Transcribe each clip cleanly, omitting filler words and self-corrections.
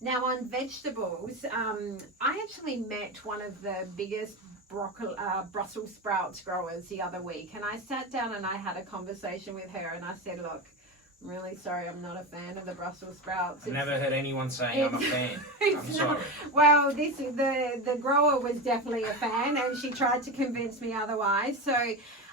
Now on vegetables, I actually met one of the biggest Brussels sprouts growers the other week, and I sat down and I had a conversation with her, and I said, look, I'm really sorry, I'm not a fan of the Brussels sprouts. I've never heard anyone saying I'm a fan. I'm sorry. Well, the grower was definitely a fan, and she tried to convince me otherwise. So,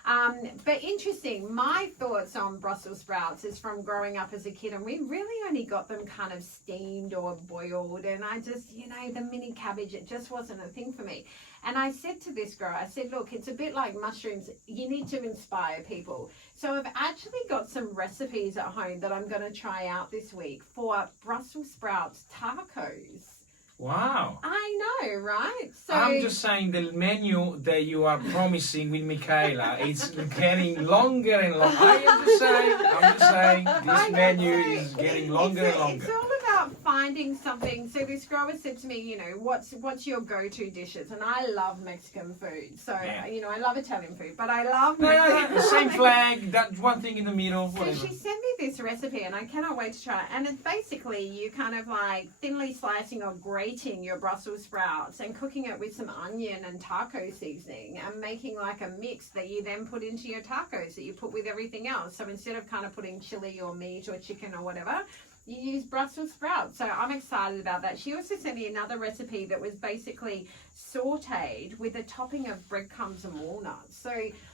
but interesting, my thoughts on Brussels sprouts is from growing up as a kid, and we really only got them kind of steamed or boiled, and I just, the mini cabbage, it just wasn't a thing for me. And I said to this girl, I said, look, it's a bit like mushrooms. You need to inspire people. So I've actually got some recipes at home that I'm going to try out this week for Brussels sprouts tacos. Wow. I know, right? So I'm just saying the menu that you are promising with Michaela, it's getting longer and longer. I'm just saying this menu is getting longer and longer. It's all about finding something. So this grower said to me, what's your go-to dishes? And I love Mexican food. So, I love Italian food, but I love Mexican the same flag, that one thing in the middle, So whatever. she sent me this recipe, and I cannot wait to try it. And it's basically you kind of like thinly slicing or grating your Brussels sprouts and cooking it with some onion and taco seasoning and making like a mix that you then put into your tacos that you put with everything else. So instead of kind of putting chili or meat or chicken or whatever, you use Brussels sprouts. So I'm excited about that. She also sent me another recipe that was basically sauteed with a topping of breadcrumbs and walnuts. So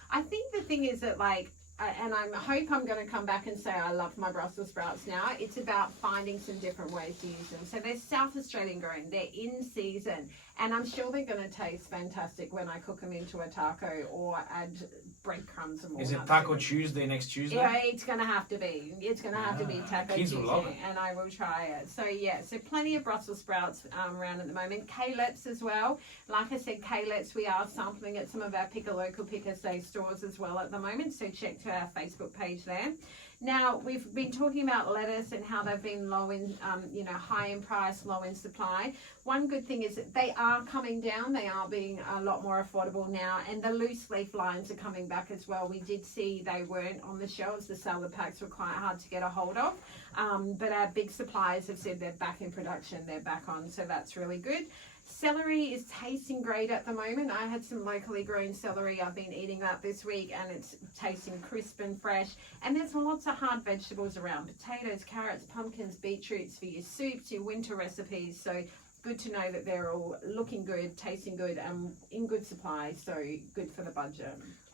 I think the thing is that and I hope I'm going to come back and say I love my Brussels sprouts now. It's about finding some different ways to use them. So they're South Australian grown. They're in season. And I'm sure they're going to taste fantastic when I cook them into a taco or add breadcrumbs and walnuts. Is it Taco Tuesday next Tuesday? Yeah, it's going to have to be. It's going to have to be Taco kids Tuesday. Will love it. And I will try it. So plenty of Brussels sprouts around at the moment. Kale-lettuce as well. Like I said, kale-lettuce, we are sampling at some of our Pick a Local, Pick a Save stores as well at the moment. So check our Facebook page there. Now, we've been talking about lettuce and how they've been low in, high in price, low in supply. One good thing is that they are coming down. They are being a lot more affordable now. And the loose leaf lines are coming back as well. We did see they weren't on the shelves. The salad packs were quite hard to get a hold of. But our big suppliers have said they're back in production. They're back on. So that's really good. Celery is tasting great at the moment. I had some locally grown celery. I've been eating that this week, and it's tasting crisp and fresh. And there's lots of hard vegetables around. Potatoes, carrots, pumpkins, beetroots for your soups, your winter recipes. So good to know that they're all looking good, tasting good, and in good supply. So good for the budget.